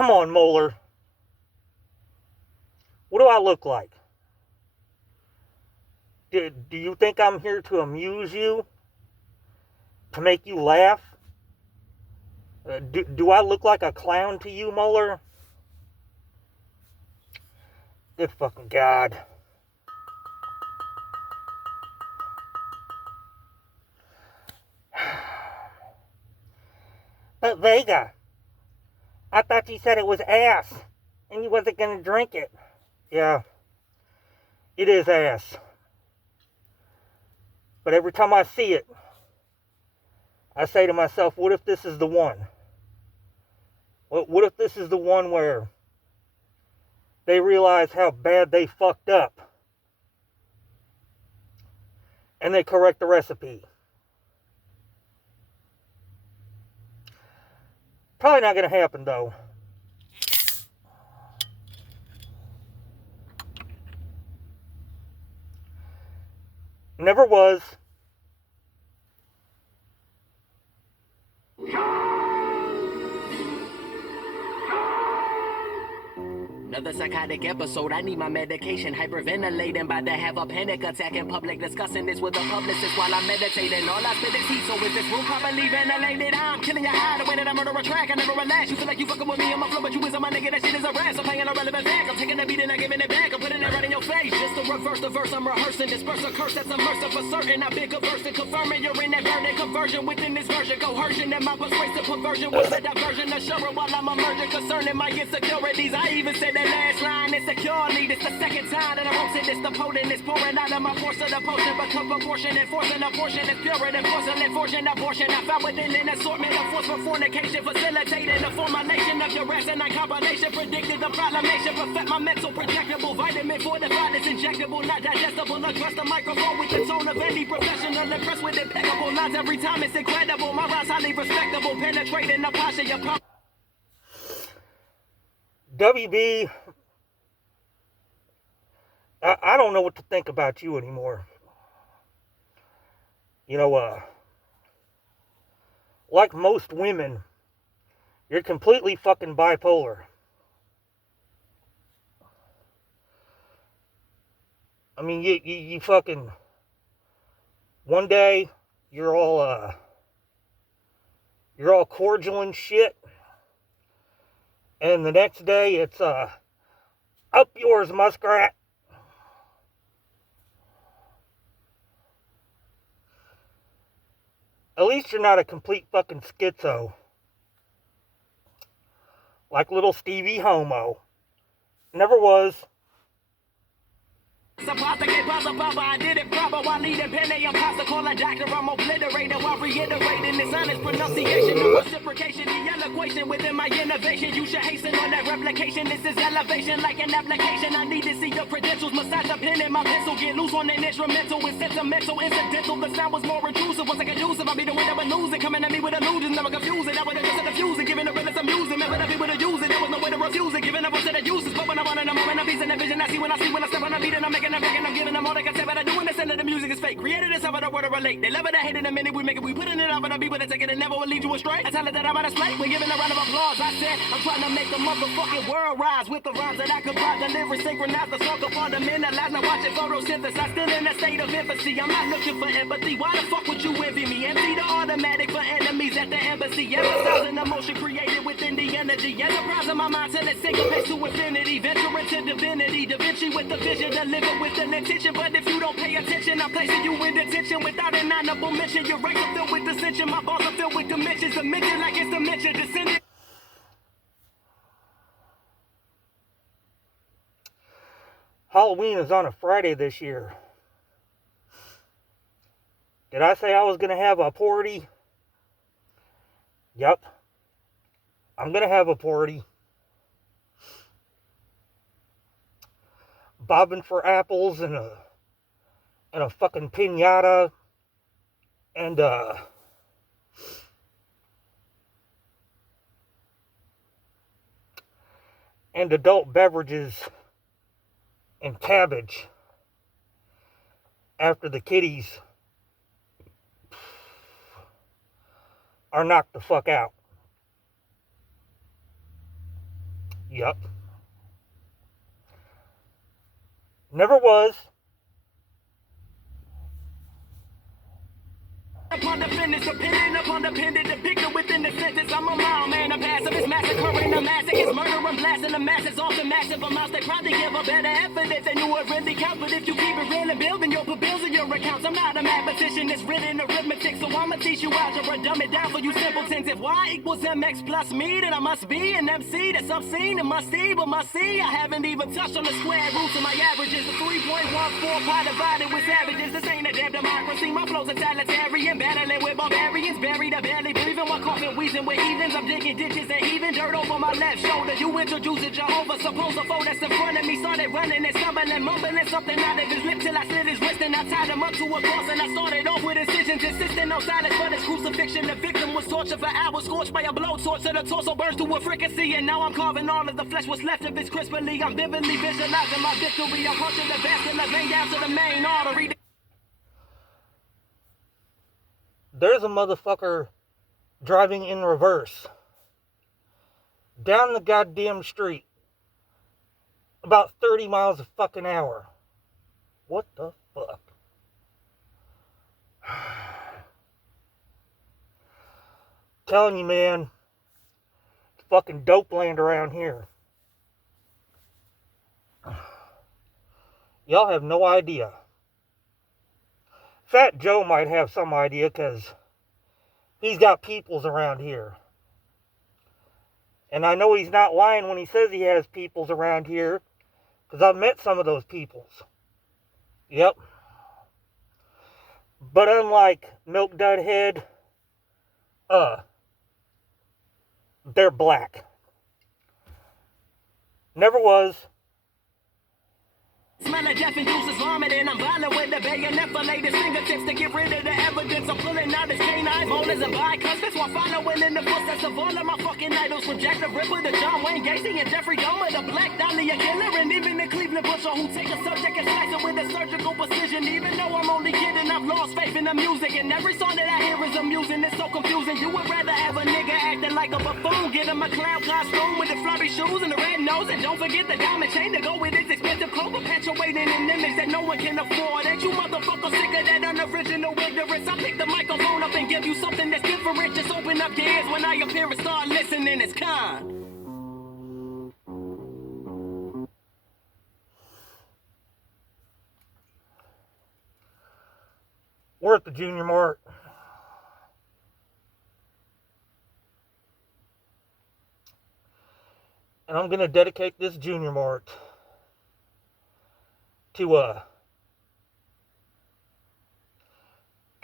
Come on, Moeller. What do I look like? Do you think I'm here to amuse you? To make you laugh? Do I look like a clown to you, Moeller? Good fucking God. But Vega, I thought you said it was ass, and you wasn't gonna drink it. Yeah, it is ass. But every time I see it, I say to myself, what if this is the one? What if this is the one where they realize how bad they fucked up and they correct the recipe? Probably not going to happen, though. Never was. Another psychotic episode, I need my medication. Hyperventilating, about to have a panic attack in public. Discussing this with a publicist while I'm meditating. All I spit is heat, so is this room properly ventilated? I'm killing your high, the way that I murder a track. I never relax, you feel like you fucking with me on my flow, but you is on my nigga, that shit is a rap. So playing a relevant fact, I'm taking the beat and I'm giving it back. I'm putting it right in your face, just to reverse the verse I'm rehearsing. Disperse a curse that's immersive for certain. I've been conversing, confirming you're in that burning conversion within this version. Coercion and my persuasive perversion was a diversion. Assuring while I'm emerging concerning my insecurities. I even said that last line insecurely. This the second time that I wrote it. This the potent is pouring out of my portion. The potion become proportion and forcing a portion is purer than porcelain fortune abortion. I found within an assortment of force for fornication, facilitating the formulation of your rest and I combination. Predicted the proclamation, perfect my mental projectable vitamin fortified. It's injectable, not digestible. Address the microphone with the tone of any professional. Impressed with impeccable lines every time. It's incredible. My rhymes highly respectable, penetrating the posture. Your WB, I don't know what to think about you anymore. You know, like most women, you're completely fucking bipolar. I mean, you fucking, one day, you're all cordial and shit, and the next day, it's, up yours, muskrat. At least you're not a complete fucking schizo. Like little Stevie Homo. Never was. I did it proper while leading pen a imposter. Call a doctor, I'm obliterated while reiterating this honest pronunciation of reciprocation. The equation within my innovation. You should hasten on that replication. This is elevation like an application. I need to see your credentials. Massage a pen and my pencil. Get loose on an instrumental. It's sentimental, incidental. The sound was more intrusive. Once I could use it, I'll be the one that would lose it. Coming at me with illusions, never confusing. That would have just confusing. Giving up it's amusing. Never that people to use it. There was no way to refuse it. Giving up to the uses. But when I want in a moment, I'm piecing the vision. I see when I step on a beat and I'm making a break and I'm giving them all they can say. But I do understand that the music is fake. Created this over the word to relate. They love it, I hate it, a minute we make it. We putting it out for the people that take it and never will lead you astray. I tell it that I'm on display. We're giving a round of applause. I said I'm trying to make the motherfucking world rise with the rhymes that I comprise. The lyrics synchronize the song upon the mentalize. Now watching photosynthesis. I'm still in a state of infancy. I'm not looking for empathy. Why the fuck would you envy me? Empty the automatic for enemies at the embassy. Emphasizing emotion created within the energy. Enterprise in my mind till it syncopates to infinity. Venturing to divinity. Da Vinci with the vision. Deliver with an intention. But if you don't pay attention, I'm placing you in detention without an honorable mention. Your ranks are filled with dissension. My balls are filled with dimensions. Dimension like it's dementia. Descendant. Halloween is on a Friday this year. Did I say I was going to have a party? Yep. I'm going to have a party. Bobbing for apples and a fucking piñata and adult beverages and cabbage after the kiddies are knocked the fuck out. Yep. Never was. Upon the finish, dependent upon the pendant, depicted within the sentence. I'm a mild man, a passive is massacring the masses, it's murdering, blasting the masses off the massive amounts. They probably give a better evidence than you would really count. But if you keep it real and building, you'll put bills in your accounts. I'm not a mathematician, it's written arithmetic, so I'ma teach you algebra, dumb it down for you simpletons. If y equals mx plus me, then I must be an MC that's obscene and musty, but must see I haven't even touched on the square roots of my averages. The 3.14 pi divided with savages. This ain't a damn democracy. My flow's totalitarian. Battling with barbarians, buried or barely breathing while coughing, wheezing with heathens. I'm digging ditches and heaving dirt over my left shoulder. You introduce it, Jehovah. Suppose a foe that's in front of me started running and stumbling, mumbling something out of his lip till I slit his wrist and I tied him up to a cross. And I started off with incisions, insisting on silence for this crucifixion. The victim was tortured for hours, scorched by a blowtorch till the torso burns to a fricassee. And now I'm carving all of the flesh what's left of it crisply. I'm vividly visualizing my victory. I'm punching the vascular vein down to the main artery. There's a motherfucker driving in reverse down the goddamn street about 30 miles a fucking hour. What the fuck? Telling you, man, it's fucking dope land around here. Y'all have no idea. Fat Joe might have some idea because he's got peoples around here. And I know he's not lying when he says he has peoples around here because I've met some of those peoples. Yep. But unlike Milk Dud Head, they're black. Never was. Smell of death induces vomiting. I'm violent with the bayonet for latest fingertips to get rid of the evidence. I'm pulling out his canine molars and bicuspids while following in the footsteps of all of my fucking idols, from Jack the Ripper to John Wayne Gacy and Jeffrey Dahmer, the Black Dahlia Killer, and even the Cleveland Butcher who take a subject and slice it with a surgical precision. Even though I'm only kidding, I've lost faith in the music, and every song that I hear is amusing. It's so confusing. You would rather have a nigga acting like a buffoon, get him a clown costume with the floppy shoes and the red nose, and don't forget the diamond chain to go with his expensive clothes. Waiting an image that no one can afford. Ain't you motherfuckers sick of that unoriginal ignorance? I pick the microphone up and give you something that's different. Just open up your ears when I appear and start listening. It's kind. We're at the Junior Mart. And I'm going to dedicate this Junior Mart to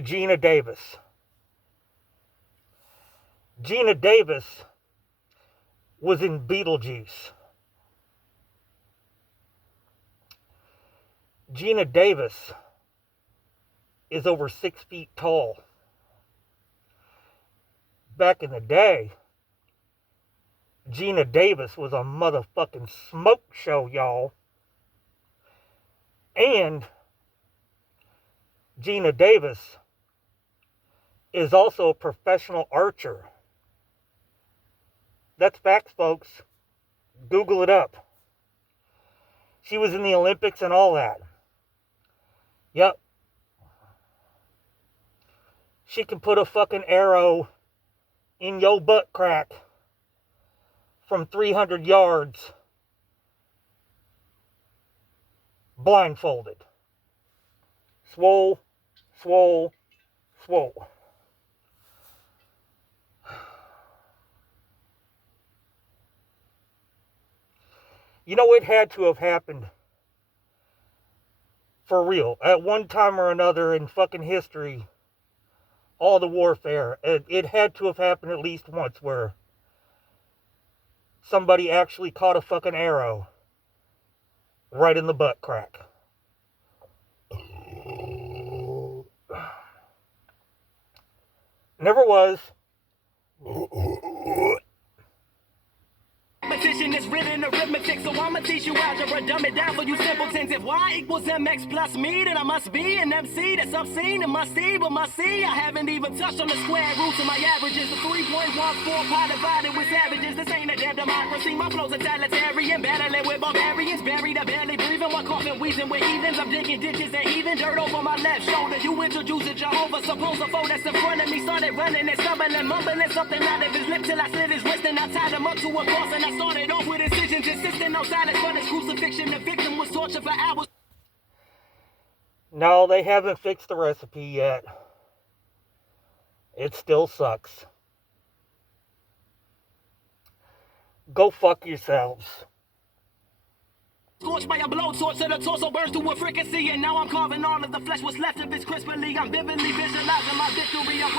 Gina Davis. Gina Davis was in Beetlejuice. Gina Davis is over 6 feet tall. Back in the day, Gina Davis was a motherfucking smoke show, y'all. And Gina Davis is also a professional archer. That's facts, folks. Google it up. She was in the Olympics and all that. Yep. She can put a fucking arrow in your butt crack from 300 yards blindfolded. Swole, swole, swole. You know, it had to have happened for real. At one time or another in fucking history, all the warfare, it had to have happened at least once where somebody actually caught a fucking arrow right in the butt crack. Never was. Competition is written arithmetic, so I'ma teach you algebra, dumb it down for you simpletons. If y equals mx plus me, then I must be an MC that's obscene and must see, but must see, I haven't even touched on the square roots of my averages. The 3.14 pi divided with savages, this ain't a damn democracy. My flow's a totalitarian, battling with barbarians, buried, I barely breathing while coughing, wheezing with heathens. I'm digging ditches and heaving dirt over my left shoulder. You introduce a Jehovah, suppose a foe that's in front of me started running and stumbling, mumbling something out of his lip till I slit his wrist and I tied him up to a cross and I started off with incisions, insisting no silence for this crucifixion. The victim was tortured for hours. No, they haven't fixed the recipe yet. It still sucks. Go fuck yourselves. Scorched by a blowtorch so the torso burns to a fricassee, and now I'm carving all of the flesh what's left of it crisply. I'm vividly visualizing my victory. I'm